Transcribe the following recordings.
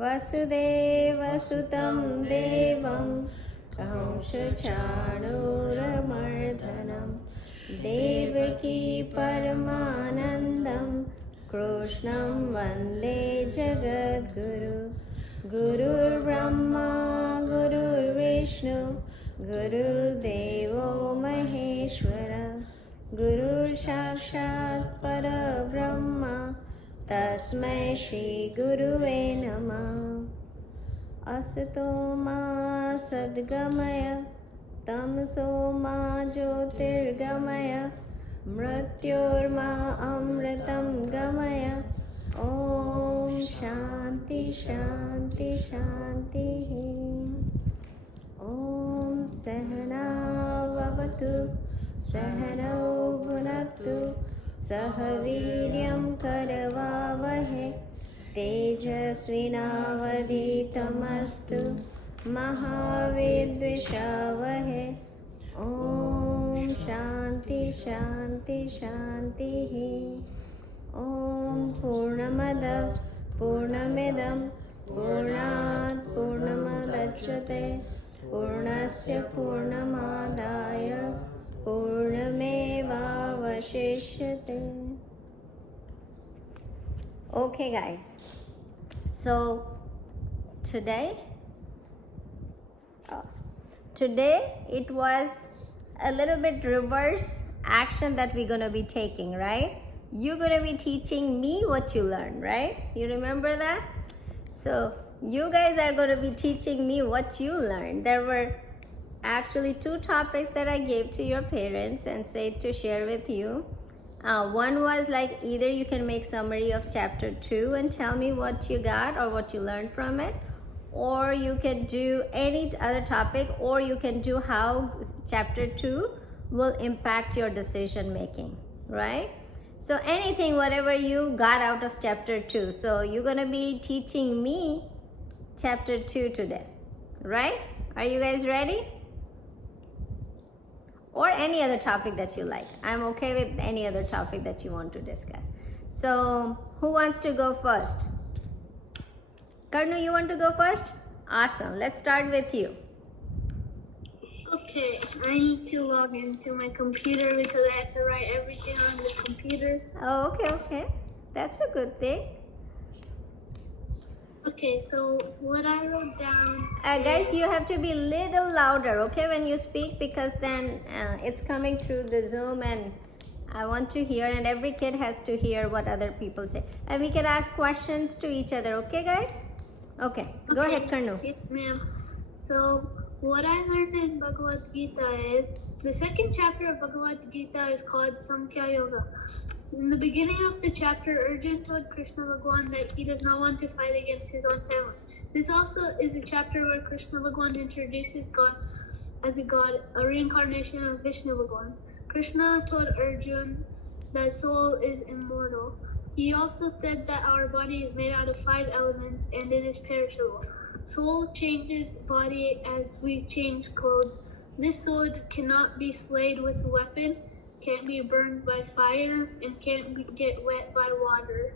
वसुदेवसुतं देवं कंसचाणूरमर्दनं देवकी परमानन्दं कृष्णं वन्दे जगद्गुरु गुरुर्ब्रह्मा गुरुर्विष्णु गुरुर्देवो महेश्वर गुरुर्साक्षात् परब्रह्म तस्मै श्रीगुरुवे नमः। असतो मा सद्गमय तमसो मा ज्योतिर्गमय मृत्योर्मा अमृतं गमय। ॐ शान्ति शान्ति शान्तिः। ॐ सहना भवतु सहनौ भुनक्तु सह वीर्यं करवावहै तेजस्विनावधीतमस्तु मा विद्विषावहै। ॐ शान्ति शान्ति शान्तिः। ॐ पूर्णमदः पूर्णमिदं पूर्णात् पूर्णमुदच्यते पूर्णस्य पूर्णमादाय पूर्णमेवावशिष्यते। Okay guys, so today it was a little bit reverse action that we're going to be taking, right? You're going to be teaching me what you learned, right? You remember that? So you guys are going to be teaching me what you learned. There were actually 2 topics that I gave to your parents and said to share with you. One was like either you can make summary of chapter 2 and tell me what you got or what you learned from it, or you can do any other topic, or you can do how chapter 2 will impact your decision making, right? So anything, whatever you got out of chapter 2. So you're going to be teaching me chapter 2 today, right? Are you guys ready? Or any other topic that you like. I'm okay with any other topic that you want to discuss. So who wants to go first? Karnu, you want to go first? Awesome. Let's start with you. Okay, I need to log into my computer because I had to write everything on the computer. Oh, okay. That's a good thing. Okay, so what I wrote down... guys, you have to be little louder, okay, when you speak, because then it's coming through the Zoom and I want to hear, and every kid has to hear what other people say. And we can ask questions to each other, okay, guys? Okay, go ahead, Karnu. Yes, ma'am. So what I learned in Bhagavad Gita is, the second chapter of Bhagavad Gita is called Samkhya Yoga. In the beginning of the chapter, Arjun told Krishna Bhagwan that he does not want to fight against his own family. This also is a chapter where Krishna Bhagwan introduces God as a god, a reincarnation of Vishnu Bhagwan. Krishna told Arjun that soul is immortal. He also said that our body is made out of 5 elements and it is perishable. Soul changes body as we change clothes. This soul cannot be slayed with a weapon, can't be burned by fire, and can't get wet by water.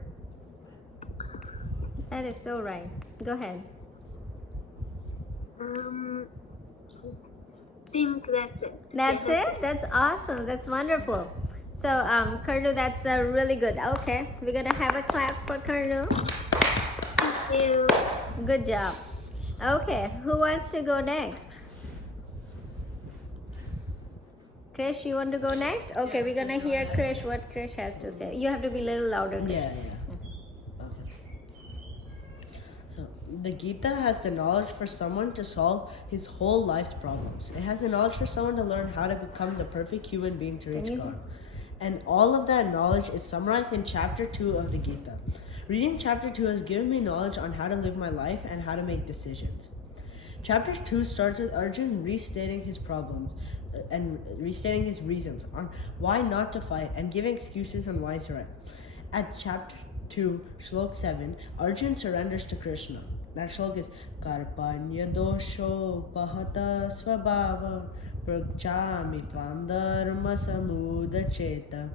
That is so right. Go ahead. Think that's it. That's it? That's awesome. That's wonderful. So, Karnu, that's really good. Okay, we're gonna have a clap for Karnu. Thank you. Good job. Okay, who wants to go next? Krish, you want to go next? Okay, we're gonna hear Krish, what Krish has to say. You have to be a little louder, Krish. Yeah. Okay. So, the Gita has the knowledge for someone to solve his whole life's problems. It has the knowledge for someone to learn how to become the perfect human being to reach God. And all of that knowledge is summarized in chapter 2 of the Gita. Reading chapter 2 has given me knowledge on how to live my life and how to make decisions. Chapter 2 starts with Arjun restating his problems and restating his reasons on why not to fight and giving excuses on why he's right. At chapter 2, Shlok 7, Arjun surrenders to Krishna. That shlok is Karpanya dosho pahata svabhava prakchami tvam dharma samudacheta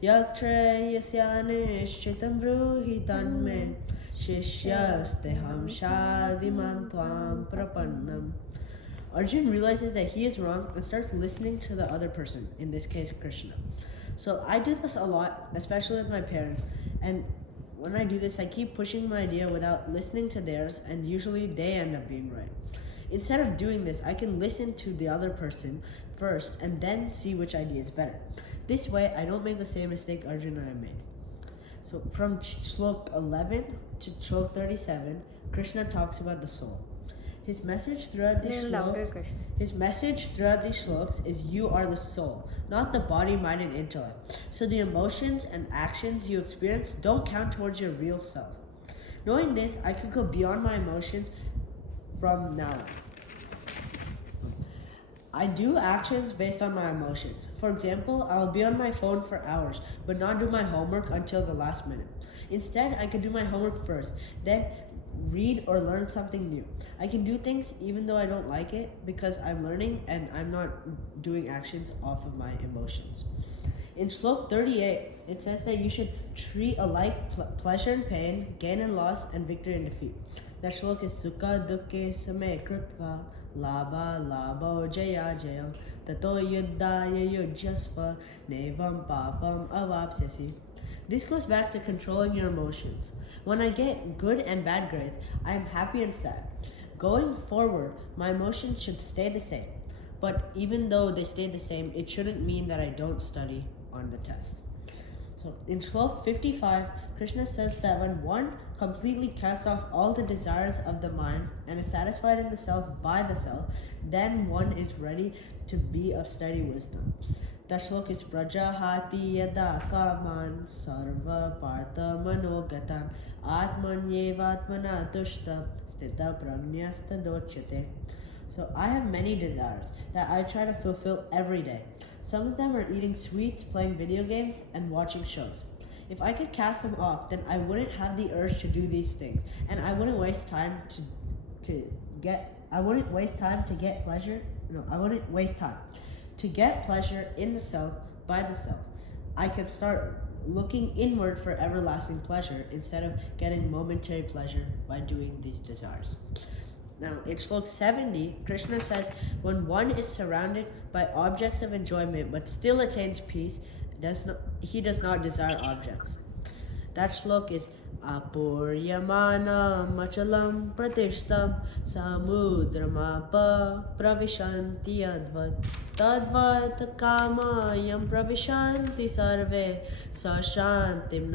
yaktre yasya nishchitam bruhi tanme Shishyasteham shadimam tvam prapannam. Arjun realizes that he is wrong and starts listening to the other person, in this case Krishna. So I do this a lot, especially with my parents, and when I do this, I keep pushing my idea without listening to theirs, and usually they end up being right. Instead of doing this, I can listen to the other person first and then see which idea is better. This way, I don't make the same mistake Arjun and I made. So from Shlok 11 to Shlok 37, Krishna talks about the soul. His message throughout these shloks is you are the soul, not the body, mind, and intellect. So the emotions and actions you experience don't count towards your real self. Knowing this, I can go beyond my emotions from now on. I do actions based on my emotions. For example, I'll be on my phone for hours, but not do my homework until the last minute. Instead, I can do my homework first, then read or learn something new. I can do things even though I don't like it because I'm learning and I'm not doing actions off of my emotions. In Shlok 38, it says that you should treat alike pleasure and pain, gain and loss, and victory and defeat. That Shlok is Sukha Dukkhe Same Krutva Labha Labho Jaya Jaya Tato Yuddhaya Yujyasva Nevam Papam Avapsyasi. This goes back to controlling your emotions. When I get good and bad grades, I am happy and sad. Going forward, my emotions should stay the same. But even though they stay the same, it shouldn't mean that I don't study on the test. So in Shlok 55, Krishna says that when one completely casts off all the desires of the mind and is satisfied in the self by the self, then one is ready to be of steady wisdom. The Shlok is Prajahati Yada Kaman Sarva Partha Manogatan Atmanyevatmana Tushta Stita Pragnyasta Dochyate. So I have many desires that I try to fulfill every day. Some of them are eating sweets, playing video games, and watching shows. If I could cast them off, then I wouldn't have the urge to do these things, and I wouldn't waste time to get pleasure in the self by the self. I can start looking inward for everlasting pleasure instead of getting momentary pleasure by doing these desires. Now, in Shlok 70, Krishna says, when one is surrounded by objects of enjoyment but still attains peace, he does not desire objects. That Shlok is Apuryamana Machalam Pratishtam Samudramapa Pravishanti Advat Tadvat Kamayam Pravishanti Sarve Sashantim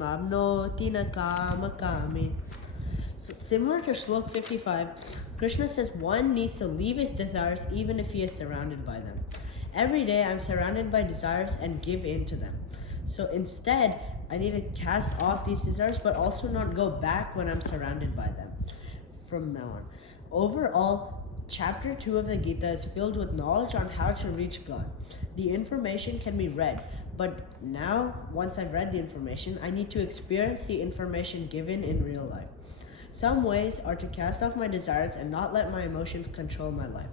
Abnoti Nakama Kami. Similar to Shlok 55, Krishna says one needs to leave his desires even if he is surrounded by them. Every day I'm surrounded by desires and give in to them. So instead, I need to cast off these desires but also not go back when I'm surrounded by them from now on. Overall, chapter 2 of the Gita is filled with knowledge on how to reach God. The information can be read, but now, once I've read the information, I need to experience the information given in real life. Some ways are to cast off my desires and not let my emotions control my life.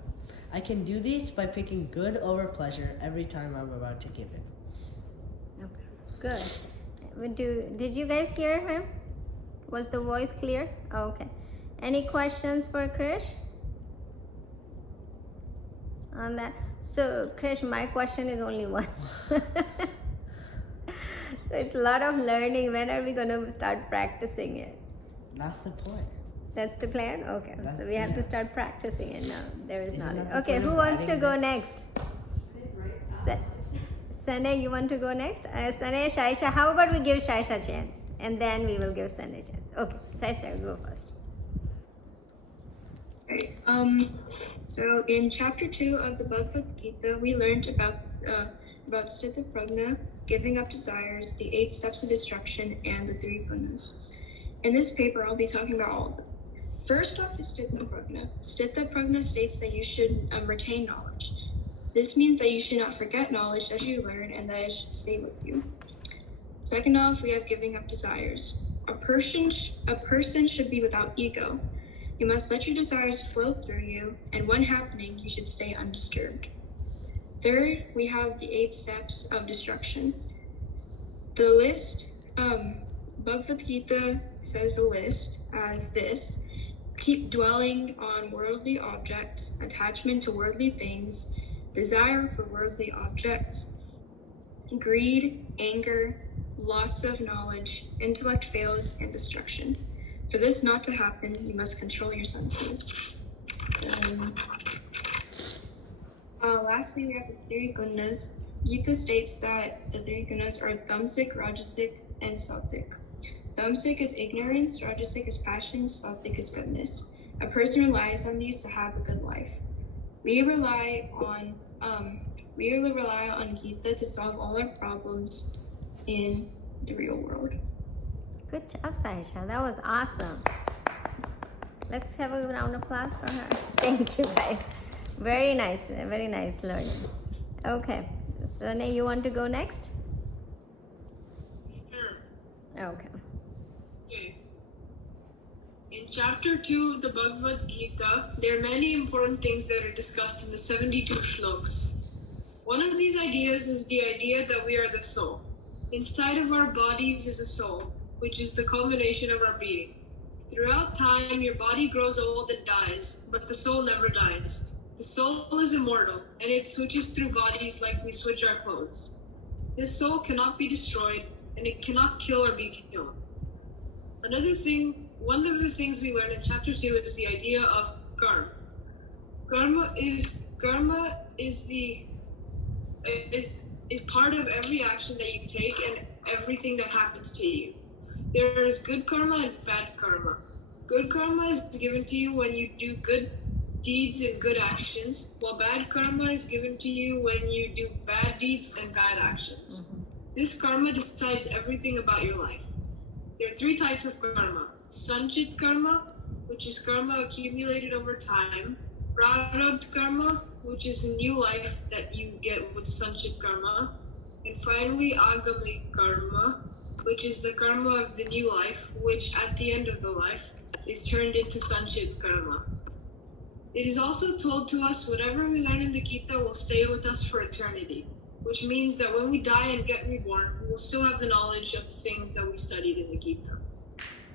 I can do these by picking good over pleasure every time I'm about to give in. Okay, good. Did you guys hear him? Was the voice clear? Oh, okay. Any questions for Krish on that? So, Krish, my question is only one. So it's a lot of learning. When are we going to start practicing it? That's the point. That's the plan? Okay. So we have to start practicing it now. There is knowledge. the Okay, point who of wants to writing go this? next? Sane, you want to go next? Sane, Shaisha, how about we give Shaisha a chance? And then we will give Sane a chance. Okay, Shaisha, go first. Right. So in chapter 2 of the Bhagavad Gita, we learned about Sthita Prajna, giving up desires, the 8 steps of destruction, and the 3 gunas. In this paper, I'll be talking about all of them. First off is Sthita Prajna. Sthita Prajna states that you should retain knowledge. This means that you should not forget knowledge as you learn and that it should stay with you. Second off, we have giving up desires. A person should be without ego. You must let your desires flow through you, and when happening, you should stay undisturbed. Third, we have the 8 steps of destruction. The list Bhagavad Gita says the list as this: keep dwelling on worldly objects, attachment to worldly things, desire for worldly objects, greed, anger, loss of knowledge, intellect fails, and destruction. For this not to happen, you must control your senses. Lastly, we have the three gunas. Gita states that the three gunas are tamasic, rajasic, and sattvic. Tamasic is ignorance, rajasic is passion, sattvic is goodness. A person relies on these to have a good life. We rely on Gita to solve all our problems in the real world. Good job, Saisha. That was awesome. Let's have a round of applause for her. Thank you, guys. Very nice learning. Okay, Sunny, you want to go next? Sure. Okay. Okay. In chapter 2 of the Bhagavad Gita, there are many important things that are discussed in the 72 shlokas. One of these ideas is the idea that we are the soul. Inside of our bodies is a soul, which is the culmination of our being. Throughout time, your body grows old and dies, but the soul never dies. The soul is immortal, and it switches through bodies like we switch our clothes. This soul cannot be destroyed, and it cannot kill or be killed. One of the things we learn in chapter 2 is the idea of karma. Karma is part of every action that you take and everything that happens to you. There is good karma and bad karma. Good karma is given to you when you do good deeds and good actions, while bad karma is given to you when you do bad deeds and bad actions. This karma decides everything about your life. There are three types of karma: sanchit karma, which is karma accumulated over time; prarabdha karma, which is a new life that you get with sanchit karma; and finally agami karma, which is the karma of the new life, which at the end of the life is turned into sanchit karma. It is also told to us whatever we learn in the Gita will stay with us for eternity, which means that when we die and get reborn, we will still have the knowledge of the things that we studied in the Gita.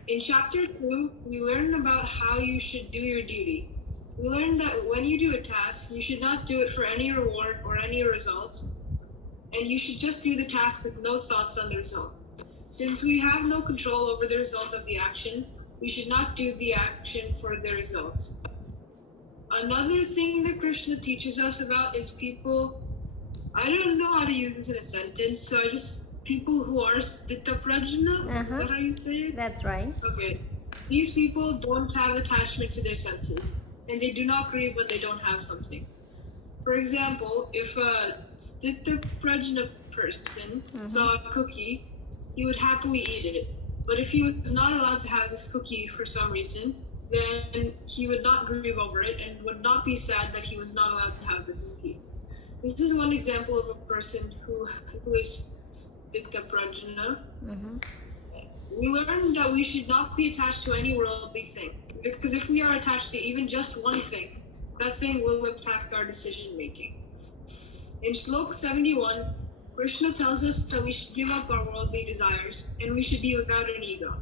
In chapter 2, we learn about how you should do your duty. We learn that when you do a task, you should not do it for any reward or any results, and you should just do the task with no thoughts on the result. Since we have no control over the result of the action, we should not do the action for the results. Another thing that Krishna teaches us about is people, I don't know how to use this in a sentence, so people who are sthita prajna, is that how you say it? That's right. Okay. These people don't have attachment to their senses, and they do not grieve when they don't have something. For example, if a sthita prajna person saw a cookie, he would happily eat it. But if he was not allowed to have this cookie for some reason, then he would not grieve over it and would not be sad that he was not allowed to have the cookie. This is one example of a person who is sthita prajna. We learned that we should not be attached to any worldly thing, because if we are attached to even just one thing, that thing will impact our decision making. In Shlok 71, Krishna tells us that we should give up our worldly desires and we should be without an ego.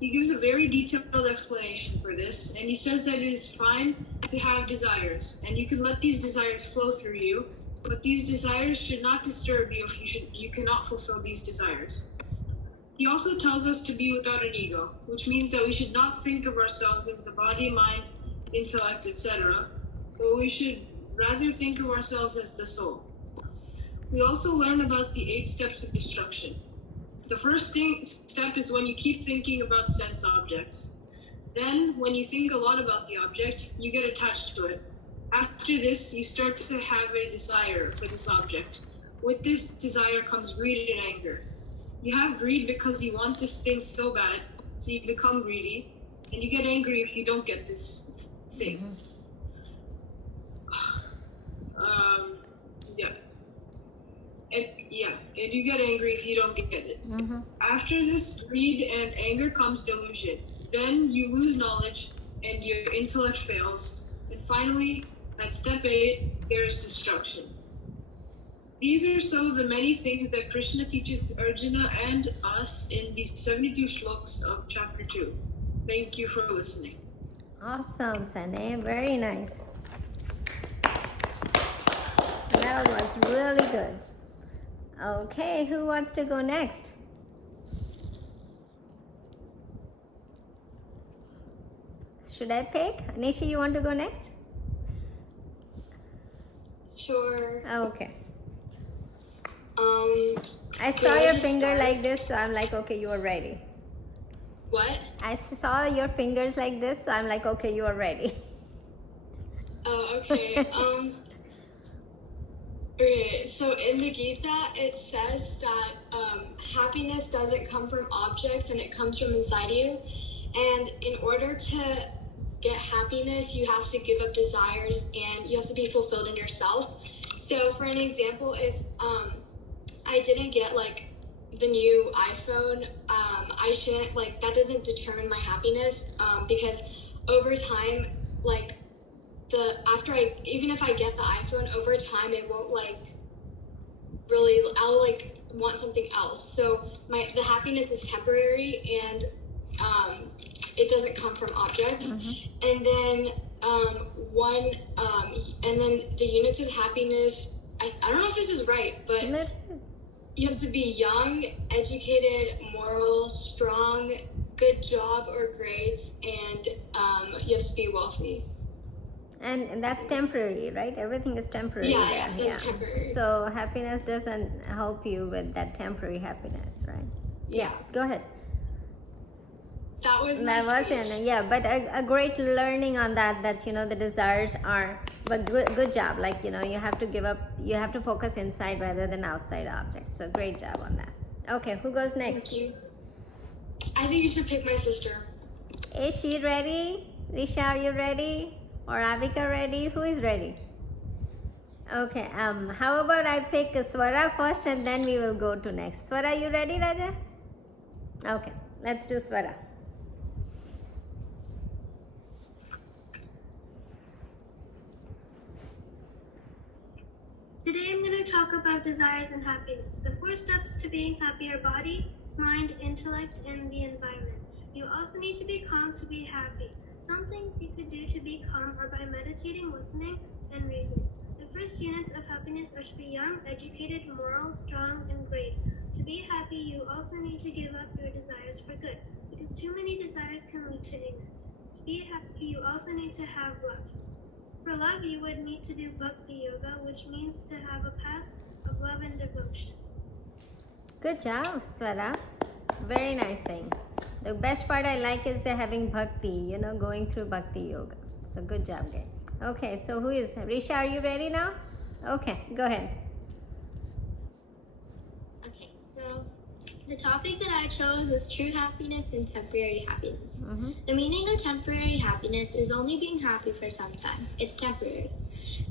He gives a very detailed explanation for this, and he says that it is fine to have desires, and you can let these desires flow through you, but these desires should not disturb you if you cannot fulfill these desires. He also tells us to be without an ego, which means that we should not think of ourselves as the body, mind, intellect, etc., but we should rather think of ourselves as the soul. We also learn about the 8 steps of destruction. The first step is when you keep thinking about sense objects. Then, when you think a lot about the object, you get attached to it. After this, you start to have a desire for this object. With this desire comes greed and anger. You have greed because you want this thing so bad, so you become greedy, and you get angry if you don't get this thing. And you get angry if you don't get it. After this greed and anger comes delusion. Then you lose knowledge and your intellect fails. And finally, at step 8, there is destruction. These are some of the many things that Krishna teaches Arjuna and us in the 72 shlokas of chapter 2. Thank you for listening. Awesome, Sane. Very nice. That was really good. Okay, who wants to go next? Should I pick? Nishi, you want to go next? Sure. Okay. I can saw I your just finger start? like this, so I'm like, okay, you are ready. What? I saw your fingers like this, so I'm like, okay, you are ready. Oh, okay. Okay, so in the Gita, it says that happiness doesn't come from objects and it comes from inside you. And in order to get happiness, you have to give up desires and you have to be fulfilled in yourself. So, for an example, if I didn't get like the new iPhone, I shouldn't like that doesn't determine my happiness because over time, like even if I get the iPhone, over time it won't like really, I'll like want something else. So the happiness is temporary and it doesn't come from objects. And then and then the units of happiness, I don't know if this is right, but you have to be young, educated, moral, strong, good job or grades, and you have to be wealthy. And that's temporary, right? Everything is temporary. Yeah, then, that's temporary. So happiness doesn't help you with that temporary happiness, right? Yeah. Go ahead. That was Yeah, but a great learning on that you know the desires are, but good job. Like, you know, you have to give up, you have to focus inside rather than outside objects. So great job on that. Okay, who goes next? Thank you. I think you should pick my sister. Is she ready? Risha, are you ready? Or Avika ready? Who is ready? Okay, how about I pick Swara first and then we will go to next. Swara, you ready, Raja? Okay, let's do Swara. Today I'm going to talk about desires and happiness. The 4 steps to being happy are body, mind, intellect, and the environment. You also need to be calm to be happy. Some things you could do to be calm are by meditating, listening, and reasoning. The first units of happiness are to be young, educated, moral, strong, and great. To be happy, you also need to give up your desires for good, because too many desires can lead to anger. To be happy, you also need to have love. For love, you would need to do Bhakti Yoga, which means to have a path of love and devotion. Good job, Swara. Very nice saying. The best part I like is having bhakti, you know, going through bhakti yoga. So good job, guys. Okay, so who is Risha? Are you ready now? Okay, go ahead. Okay, so the topic that I chose is true happiness and temporary happiness. The meaning of temporary happiness is only being happy for some time. It's temporary.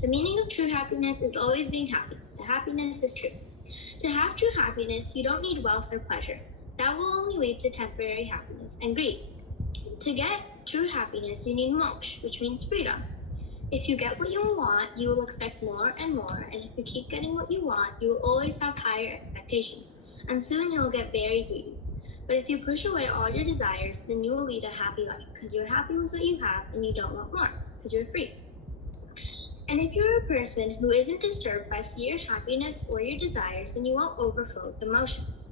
The meaning of true happiness is always being happy. The happiness is true. To have true happiness, you don't need wealth or pleasure. That will only lead to temporary happiness and greed. To get true happiness, you need moksha, which means freedom. If you get what you want, you will expect more and more, and if you keep getting what you want, you will always have higher expectations, and soon you will get very greedy. But if you push away all your desires, then you will lead a happy life, because you're happy with what you have and you don't want more, because you're free. And if you're a person who isn't disturbed by fear, happiness, or your desires, then you won't overflow with emotions.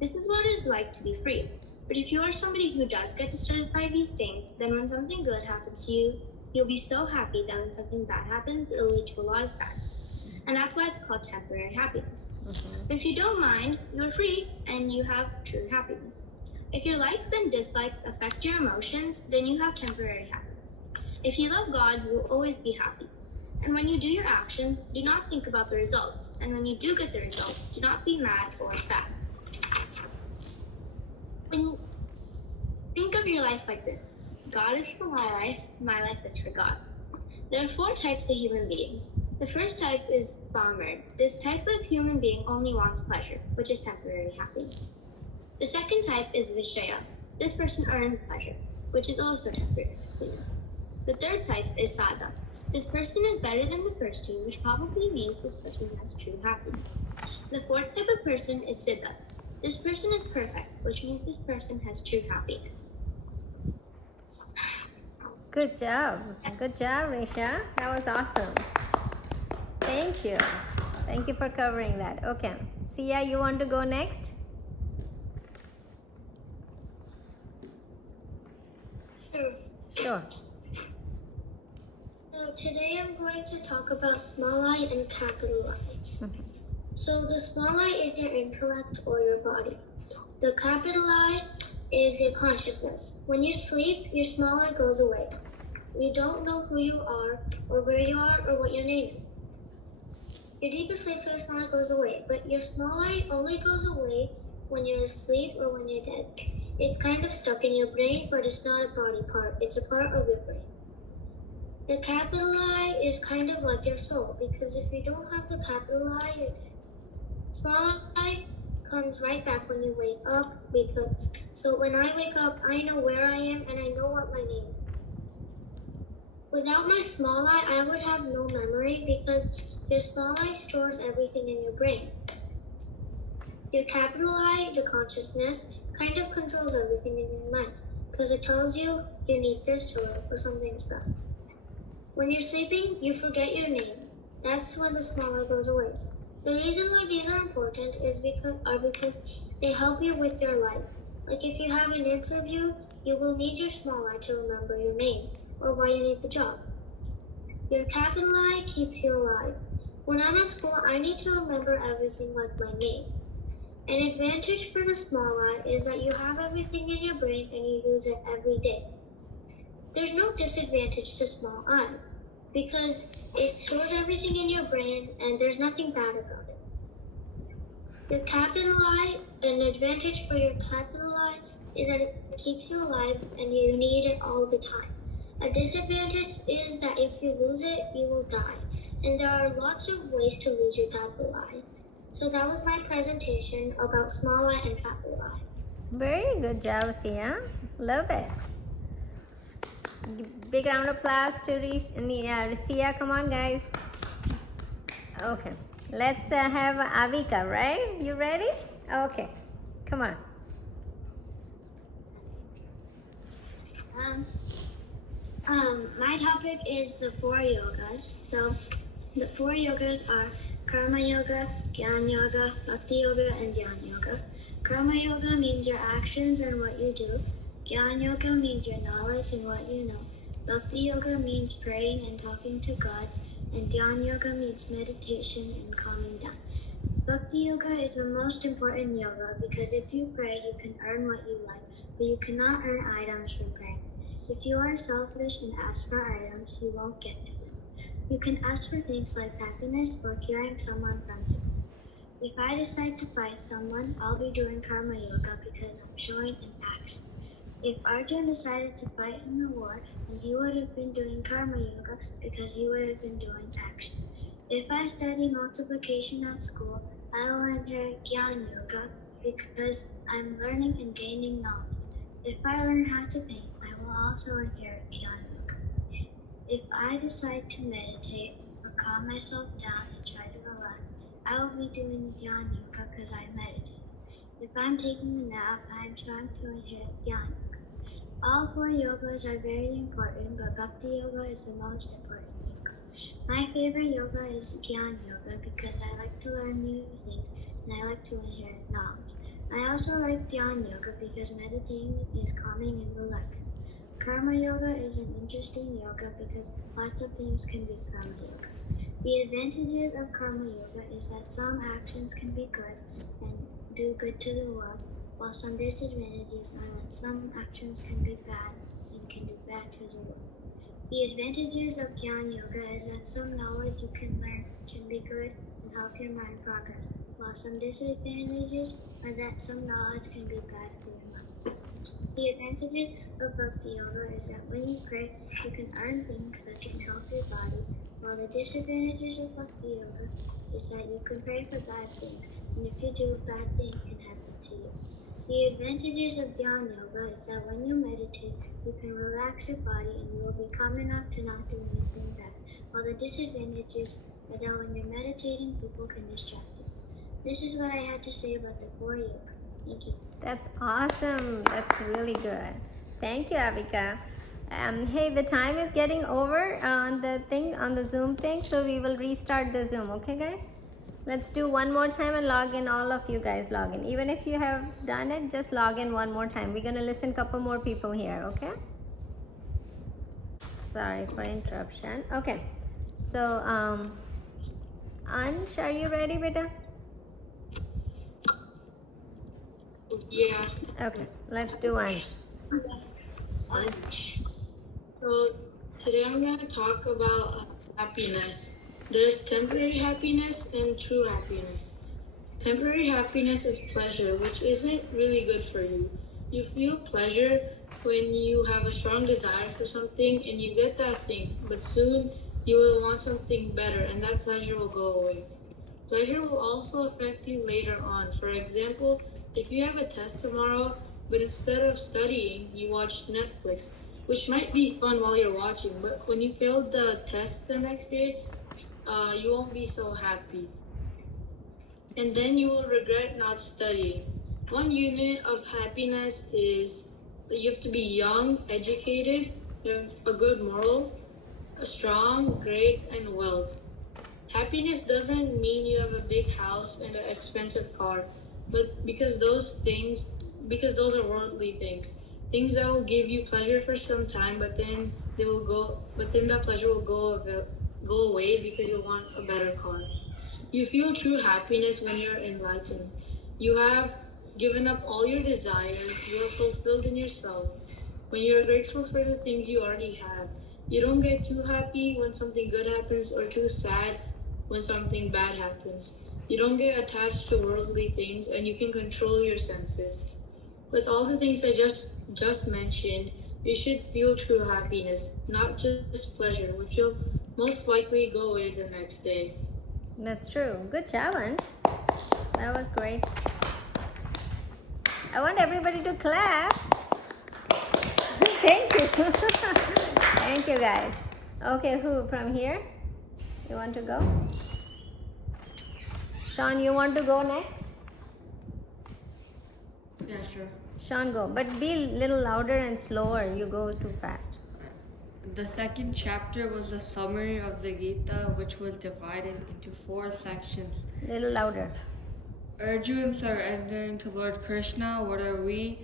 This is what it is like to be free. But if you are somebody who does get disturbed by these things, then when something good happens to you, you'll be so happy that when something bad happens, it'll lead to a lot of sadness. And that's why it's called temporary happiness. If you don't mind, you're free and you have true happiness. If your likes and dislikes affect your emotions, then you have temporary happiness. If you love God, you will always be happy. And when you do your actions, do not think about the results. And when you do get the results, do not be mad or sad. When you think of your life like this, God is for my life is for God. There are 4 types of human beings. The first type is Bhamar. This type of human being only wants pleasure, which is temporary happiness. The second type is Vishaya. This person earns pleasure, which is also temporary happiness. The third type is Sada. This person is better than the first two, which probably means this person has true happiness. The fourth type of person is Siddha. This person is perfect, which means this person has true happiness. Good job. Good job, Risha. That was awesome. Thank you. Thank you for covering that. Okay. Sia, you want to go next? Sure. So today I'm going to talk about small I and capital I. So the small I is your intellect or your body. The capital I is your consciousness. When you sleep, your small I goes away. You don't know who you are, or where you are, or what your name is. Your deepest sleep, so your small I goes away. But your small I only goes away when you're asleep or when you're dead. It's kind of stuck in your brain, but it's not a body part. It's a part of your brain. The capital I is kind of like your soul, because if you don't have the capital I, your small I comes right back when you wake up. So when I wake up, I know where I am and I know what my name is. Without my small I would have no memory, because your small I stores everything in your brain. Your capital I, the consciousness, kind of controls everything in your mind, because it tells you you need this or something's wrong. When you're sleeping, you forget your name. That's when the small I goes away. The reason why these are important is because they help you with your life. Like if you have an interview, you will need your small I to remember your name or why you need the job. Your capital I keeps you alive. When I'm at school, I need to remember everything like my name. An advantage for the small I is that you have everything in your brain and you use it every day. There's no disadvantage to small I, because it stores everything in your brain and there's nothing bad about it. Your capital I, an advantage for your capital I is that it keeps you alive and you need it all the time. A disadvantage is that if you lose it, you will die. And there are lots of ways to lose your capital I. So that was my presentation about small I and capital I. Very good job, Sia. Love it. Big round of applause to Sia. Come on, guys. Okay. Let's have Avika, right? You ready? Okay. Come on. My topic is the 4 yogas. So the 4 yogas are Karma Yoga, Jnana Yoga, Bhakti Yoga, and Dhyana Yoga. Karma Yoga means your actions and what you do. Jnana Yoga means your knowledge and what you know. Bhakti Yoga means praying and talking to God. And Dhyana Yoga means meditation and calming down. Bhakti Yoga is the most important yoga because if you pray, you can earn what you like, but you cannot earn items from praying. If you are selfish and ask for items, you won't get it. You can ask for things like happiness or curing someone from sickness. If I decide to fight someone, I'll be doing Karma Yoga because I'm showing an action. If Arjun decided to fight in the war, then he would have been doing Karma Yoga because he would have been doing action. If I study multiplication at school, I will inherit Jnana Yoga because I'm learning and gaining knowledge. If I learn how to paint, I will also inherit Jnana Yoga. If I decide to meditate or calm myself down and try to relax, I will be doing Dhyana Yoga because I meditate. If I'm taking a nap, I am trying to inherit Dhyana Yoga. All 4 yogas are very important, but Bhakti Yoga is the most important yoga. My favorite yoga is Jnana Yoga because I like to learn new things and I like to inherit knowledge. I also like Dhyana Yoga because meditating is calming and relaxing. Karma Yoga is an interesting yoga because lots of things can be Karma Yoga. The advantages of Karma Yoga is that some actions can be good and do good to the world, while some disadvantages are that some actions can be bad and can do bad to the world. The advantages of Jnana Yoga is that some knowledge you can learn can be good and help your mind progress, while some disadvantages are that some knowledge can be bad for your mind. The advantages of Bhakti Yoga is that when you pray, you can earn things that can help your body, while the disadvantages of Bhakti Yoga is that you can pray for bad things, and if you do, bad things can happen to you. The advantages of Dhyana Yoga is that when you meditate, you can relax your body and you will be calm enough to not do anything bad. while the disadvantage is that when you're meditating, people can distract you. This is what I had to say about the 4 yoke. Thank you. That's awesome. That's really good. Thank you, Avika. Hey, the time is getting over on the Zoom thing, so we will restart the Zoom. Okay, guys? Let's do one more time and log in. All of you guys log in. Even if you have done it, just log in one more time. We're gonna listen a couple more people here. Okay? Sorry for interruption. Okay. So, Ansh, are you ready, beta? Yeah. Okay, let's do Ansh. So today I'm going to talk about happiness. There's temporary happiness and true happiness. Temporary happiness is pleasure, which isn't really good for you. You feel pleasure when you have a strong desire for something and you get that thing, but soon you will want something better and that pleasure will go away. Pleasure will also affect you later on. For example, if you have a test tomorrow, but instead of studying, you watch Netflix, which might be fun while you're watching, but when you failed the test the next day, you won't be so happy. And then you will regret not studying. One unit of happiness is that you have to be young, educated, have a good moral, a strong, great, and wealth. Happiness doesn't mean you have a big house and an expensive car, but because those are worldly things that will give you pleasure for some time, but then that pleasure will go away because you want a better car. You feel true happiness when you're enlightened. You have given up all your desires. You are fulfilled in yourself. When you're grateful for the things you already have, you don't get too happy when something good happens or too sad when something bad happens. You don't get attached to worldly things and you can control your senses. With all the things I just mentioned, you should feel true happiness, not just pleasure, which will most likely go away the next day. That's true. Good challenge. That was great. I want everybody to clap. Thank you. Thank you, guys. Okay, who from here? You want to go? Sean, you want to go next? Yeah, sure. Sean, go. But be a little louder and slower. You go too fast. The second chapter was a summary of the Gita, which was divided into 4 sections. Little louder. Arjun surrendering to Lord Krishna, what are we,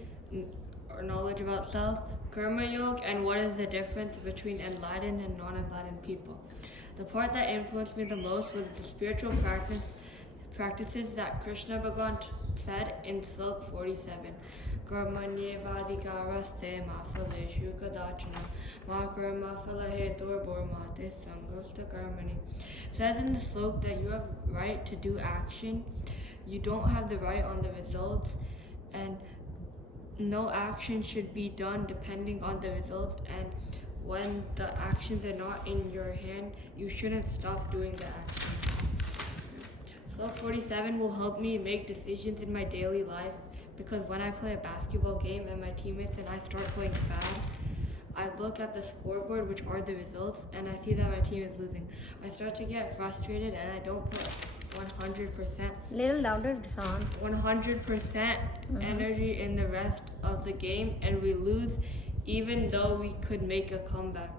or knowledge about self, Karma Yoga, and what is the difference between enlightened and non-enlightened people. The part that influenced me the most was the spiritual practices that Krishna Bhagavan said in Slok 47. Karmanyevadikaraste ma phaleshu kadachana ma karma phalahetur bormate sangosta karmani. Says in the slok that you have right to do action, you don't have the right on the results, and no action should be done depending on the results, and when the actions are not in your hand, you shouldn't stop doing the action. Slok 47 will help me make decisions in my daily life, because when I play a basketball game and my teammates and I start playing fast, I look at the scoreboard, which are the results, and I see that my team is losing. I start to get frustrated and I don't put 100%. Little louder, Sean. 100% energy in the rest of the game, and we lose even though we could make a comeback.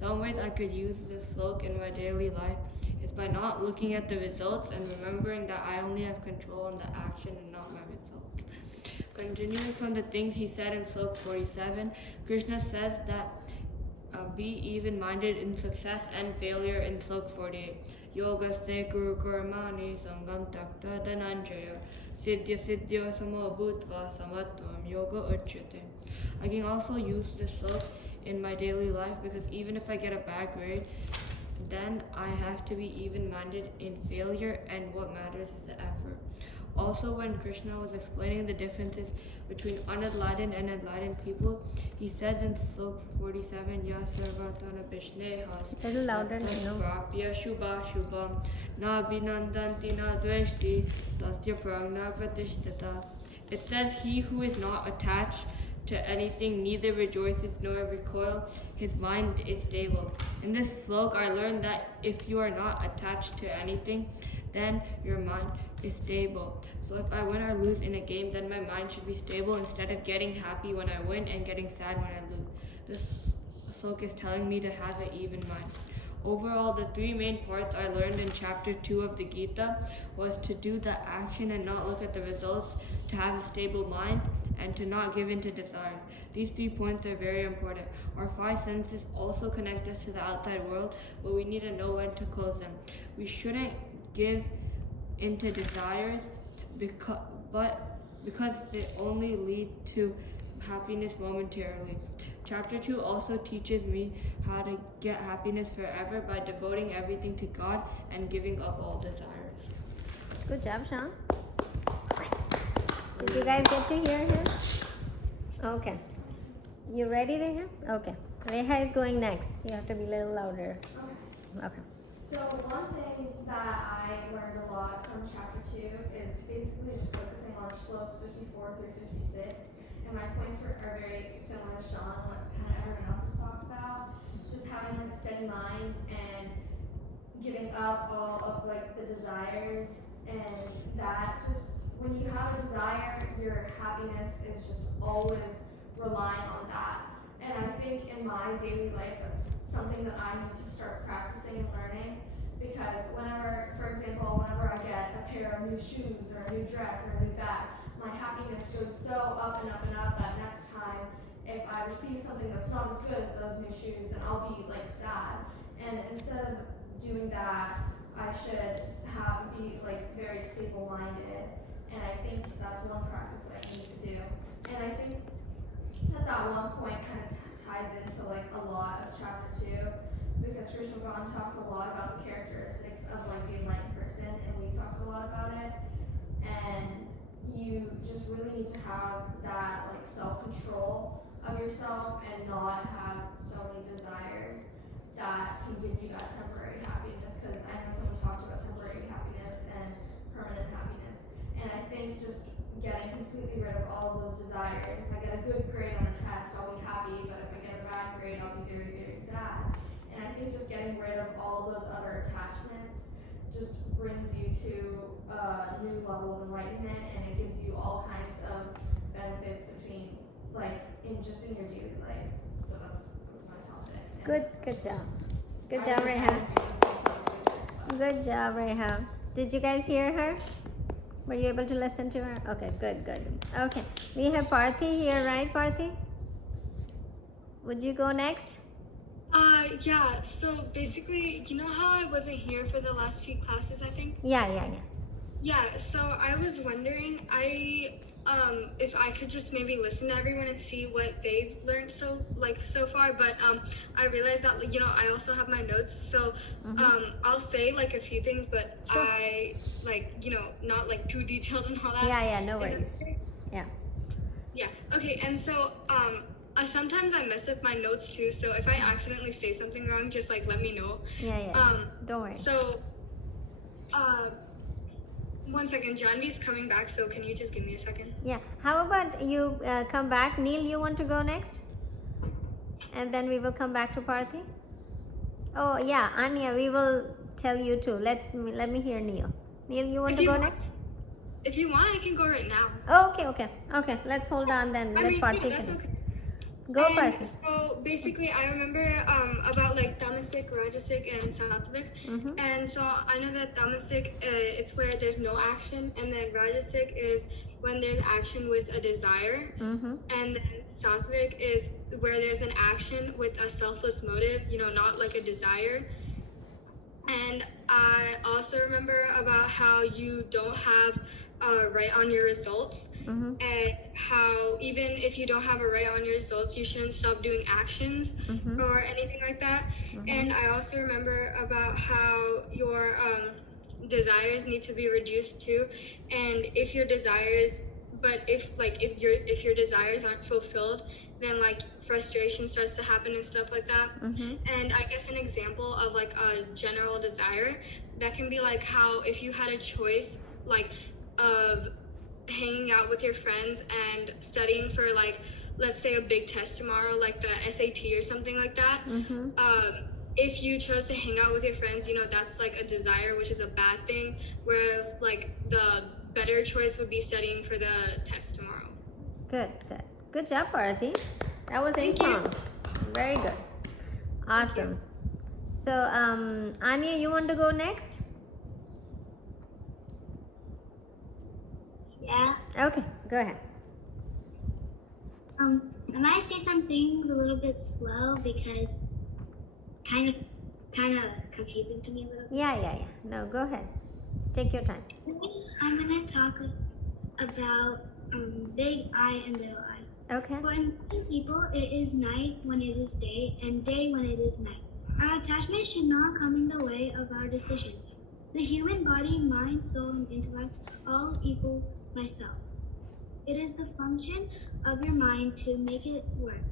Some ways I could use this slok in my daily life is by not looking at the results and remembering that I only have control on the action and not my results. Continuing from the things he said in Slok 47, Krishna says that be even-minded in success and failure in Slok 48. Yogaste guru karmani sangam takta dhananjaya siddhya siddhya samabhutva samatvam yoga uchyate. I can also use this slok in my daily life, because even if I get a bad grade, then I have to be even-minded in failure, and what matters is the effort. Also, when Krishna was explaining the differences between unenlightened and enlightened people, he says in Slok 47, Ya sarvatana vishnehas Little louder, Nino. prapya shubha shubham na binandanti na dveshti tasya pragna pratishtata. It says he who is not attached to anything, neither rejoices nor recoils. His mind is stable. In this slok, I learned that if you are not attached to anything, then your mind is stable. So if I win or lose in a game, then my mind should be stable instead of getting happy when I win and getting sad when I lose. This slok is telling me to have an even mind. Overall, the three main parts I learned in chapter 2 of the Gita was to do the action and not look at the results, to have a stable mind, and to not give in to desires. These 3 points are very important. Our 5 senses also connect us to the outside world, but we need to know when to close them. We shouldn't give into desires because they only lead to happiness momentarily. Chapter 2 also teaches me how to get happiness forever by devoting everything to God and giving up all desires. Good job, Sean. Did you guys get to hear him? Okay. You ready, Reha? Okay. Reha is going next. You have to be a little louder. Okay. So one thing that I learned a lot from chapter 2 is basically just focusing on sloks 54 through 56. And my points are very similar to Sean, what kind of everyone else has talked about. Just having like a steady mind and giving up all of like the desires, and that just when you have a desire, your happiness is just always relying on that. And I think in my daily life, that's something that I need to start practicing and learning, because whenever, for example, whenever I get a pair of new shoes or a new dress or a new bag, my happiness goes so up and up and up that next time, if I receive something that's not as good as those new shoes, then I'll be like sad. And instead of doing that, I should be like very stable-minded. And I think that's one practice that I need to do. And I think that one point kind of ties into like a lot of chapter 2, because Krishna Bhagavan talks a lot about the characteristics of like the enlightened person, and we talked a lot about it. And you just really need to have that like self-control of yourself and not have so many desires that can give you that temporary happiness, because I know someone talked about temporary happiness and permanent happiness. And I think just getting completely rid of all of those desires. If I get a good grade on a test, I'll be happy, but if I get a bad grade, I'll be very, very sad. And I think just getting rid of all of those other attachments just brings you to a new level of enlightenment, and it gives you all kinds of benefits between, like, in your daily life. So that's my topic. Good job. Good job, Reha. Good job, Reha. Did you guys hear her? Were you able to listen to her? Okay, good. Okay, we have Parthi here, right, Parthi? Would you go next? Yeah, so basically, you know how I wasn't here for the last few classes, I think? Yeah. Yeah, so I was wondering, if I could just maybe listen to everyone and see what they've learned so far, but I realized that, I also have my notes, so I'll say like a few things, but sure. I not like too detailed and all that. Yeah, no worries. Yeah, okay, and so sometimes I mess up my notes too, so if I accidentally say something wrong, just like let me know. Yeah. Don't worry. So, one second, Janvi's coming back, so can you just give me a second? Yeah. How about you come back? Neil, you want to go next? And then we will come back to Parthi. Oh yeah, Anya, we will tell you too. Let me hear Neil. Neil, you want to go next? If you want, I can go right now. Oh, okay. Let's hold on then. Let Parthi that's okay. Go, Parthi. So basically, I remember about like tamasic, rajasic, and sattvic. And so I know that tamasic, it's where there's no action, and then rajasic is when there's action with a desire, and then sattvic is where there's an action with a selfless motive, not like a desire. And I also remember about how you don't have a right on your results, and how even if you don't have a right on your results, you shouldn't stop doing actions or anything like that. And I also remember about how your desires need to be reduced too, and if your desires aren't fulfilled, then like frustration starts to happen and stuff like that. And I guess an example of like a general desire that can be like how if you had a choice like of hanging out with your friends and studying for like let's say a big test tomorrow, like the SAT or something like that. If you chose to hang out with your friends, you know, that's like a desire, which is a bad thing. Whereas like the better choice would be studying for the test tomorrow. Good job, Bharati. That was informed. Very good. Awesome. So, Anya, you want to go next? Yeah. Okay, go ahead. I might say some things a little bit slow because kind of confusing to me a little bit. Yeah. No, go ahead. Take your time. I'm gonna talk about big I and little I. Okay. For many people, it is night when it is day and day when it is night. Our attachment should not come in the way of our decision. The human body, mind, soul, and intellect all equal myself. It is the function of your mind to make it work.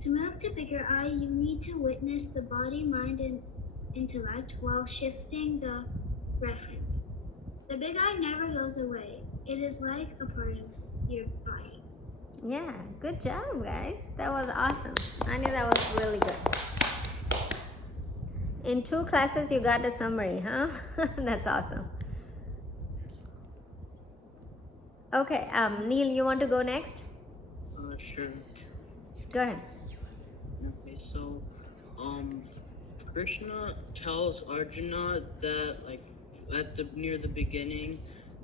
To move to bigger I, you need to witness the body, mind, and intellect while shifting the reference. The big I never goes away. It is like a part of your body. Yeah, good job, guys. That was awesome. Anya, that was really good. In 2 classes, you got a summary, huh? That's awesome. Okay, Neil, you want to go next? Sure. Go ahead. Okay, so, Krishna tells Arjuna that, like, near the beginning,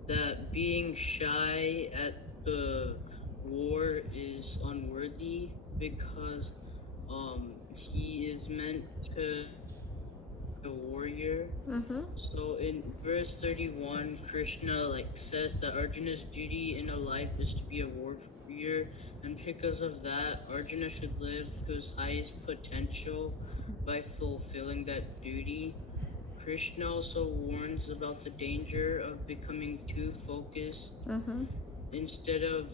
that being shy at the war is unworthy because, he is meant to be a warrior. So in verse 31, Krishna says that Arjuna's duty in a life is to be a warrior, and because of that, Arjuna should live to his highest potential by fulfilling that duty. Krishna also warns about the danger of becoming too focused instead of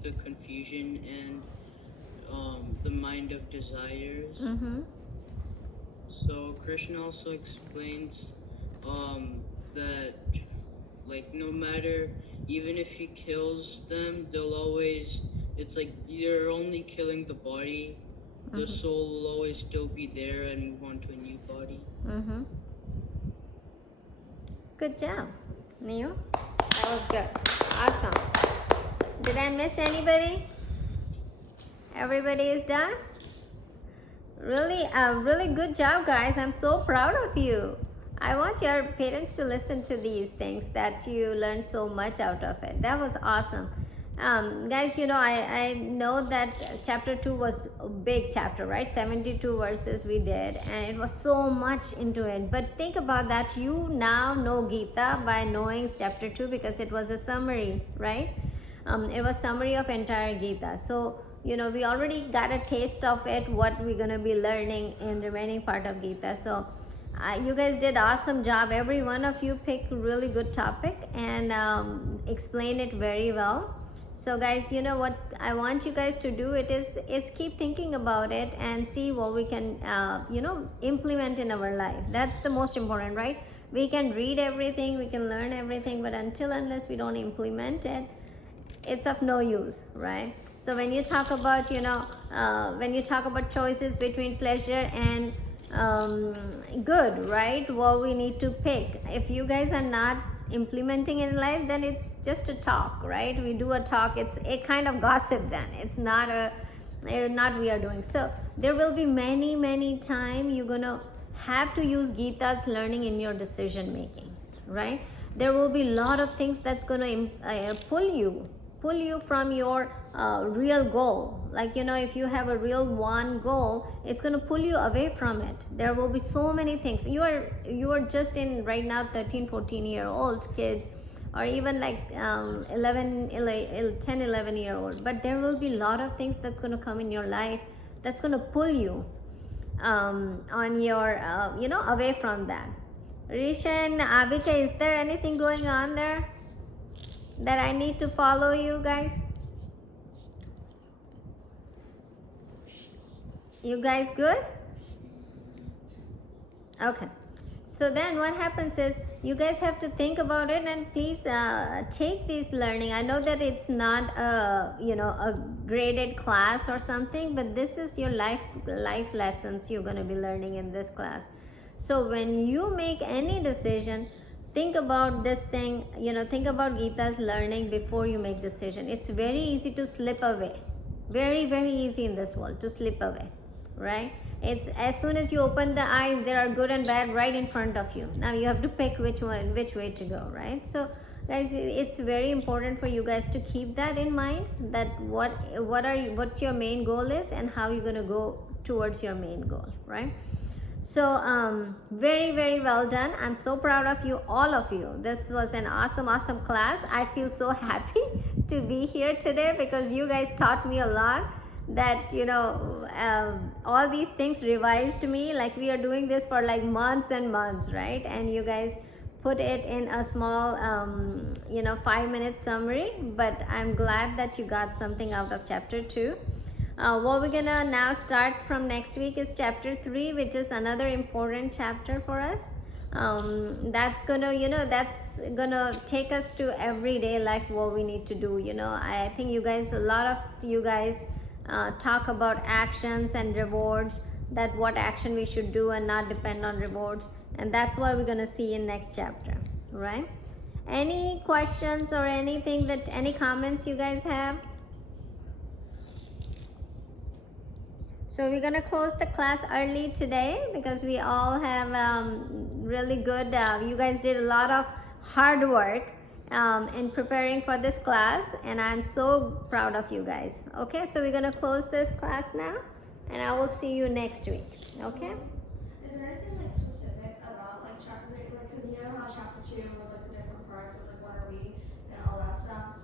the confusion and the mind of desires. So Krishna also explains that no matter, even if he kills them, it's like you're only killing the body. The soul will always still be there and move on to a new body. Good job, Neil. That was good. Awesome. Did I miss anybody? Everybody is done? Really good job, guys. I'm so proud of you. I want your parents to listen to these things that you learned so much out of it. That was awesome. Guys, you know, I know that chapter 2 was a big chapter, right? 72 verses we did, and it was so much into it. But think about that. You now know Gita by knowing chapter 2 because it was a summary, right? It was summary of entire Gita. So, you know, we already got a taste of it, what we're going to be learning in the remaining part of Gita. So, you guys did awesome job. Every one of you picked a really good topic and explained it very well. So guys, you know what I want you guys to do is keep thinking about it and see what we can you know, implement in our life. That's the most important, right? We can read everything, we can learn everything, but unless we don't implement it, it's of no use, right? So when you talk about, you know, when you talk about choices between pleasure and good, right? What we need to pick. If you guys are not implementing in life, then it's just a talk, right? We do a talk, it's a kind of gossip then. It's not we are doing. So there will be many time you're gonna have to use Gita's learning in your decision making, right? There will be a lot of things that's gonna pull you from your real goal. Like, you know, if you have a real one goal, it's going to pull you away from it. There will be so many things. You are just in right now 13-14-year-old kids, or even like 10-11-year-old, but there will be a lot of things that's going to come in your life that's going to pull you on your you know, away from that. Rishan, Avika, is there anything going on there that I need to follow, you guys? You guys good? Okay. So then what happens is you guys have to think about it, and please take this learning. I know that it's not a graded class or something, but this is your life lessons you're going to be learning in this class. So when you make any decision, think about this thing, think about Gita's learning before you make decision. It's very easy to slip away, very, very easy in this world to slip away, right? It's as soon as you open the eyes, there are good and bad right in front of you. Now you have to pick which way to go, right? So guys, it's very important for you guys to keep that in mind, that what your main goal is and how you're going to go towards your main goal, right? So very, very well done. I'm so proud of you, all of you. This was an awesome class. I feel so happy to be here today because you guys taught me a lot, that all these things revised me. Like, we are doing this for like months and months, right? And you guys put it in a small 5-minute summary, but I'm glad that you got something out of chapter 2. What we're gonna now start from next week is chapter 3, which is another important chapter for us. That's gonna take us to everyday life, what we need to do. I think a lot of you guys talk about actions and rewards, that what action we should do and not depend on rewards, and that's what we're gonna see in next chapter, right? Any questions or anything, any comments you guys have? So we're gonna close the class early today because we all have really good, you guys did a lot of hard work in preparing for this class, and I'm so proud of you guys. Okay, so we're gonna close this class now, and I will see you next week. Okay? Is there anything like specific about like chapter 3? Like, because you know how chapter 2 was like the different parts, was like what are we and all that stuff.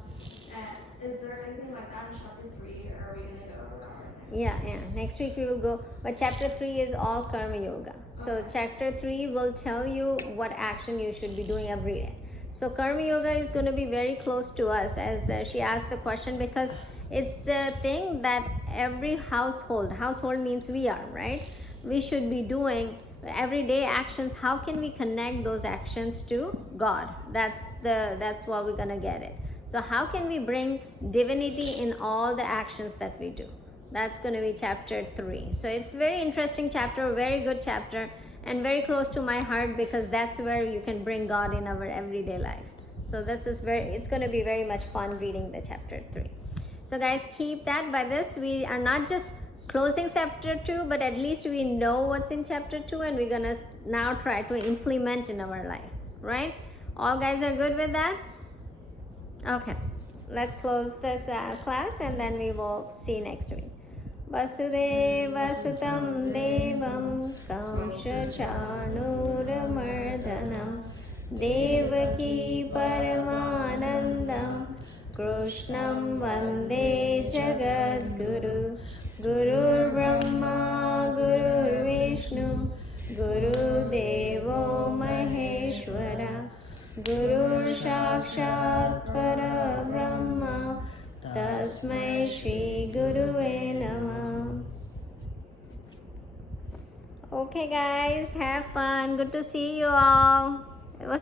And is there anything like that in chapter 3, or are we gonna go around? Yeah. Next week we will go, but chapter 3 is all karma yoga. So chapter 3 will tell you what action you should be doing every day. So karma yoga is going to be very close to us, as she asked the question, because it's the thing that every household means we are, right? We should be doing everyday actions. How can we connect those actions to God? That's what we're gonna get it. So how can we bring divinity in all the actions that we do? That's going to be chapter 3. So it's very interesting chapter, very good chapter, and very close to my heart, because that's where you can bring God in our everyday life. So this is it's going to be very much fun reading the chapter 3. So guys, keep that. By this, we are not just closing chapter 2, but at least we know what's in chapter 2, and we're going to now try to implement in our life, right? All guys are good with that? Okay, let's close this class, and then we will see next week. Vasudeva Sutam Devam Kamshachanuramardhanam Devaki Paramanandam Krishnam Vande Jagadguru Gurur Brahma Gurur Vishnu Guru Devo Maheshwara Gurur Sakshat Parabrahma Tasmai Shri Guruve Namah. Okay guys, have fun. Good to see you all.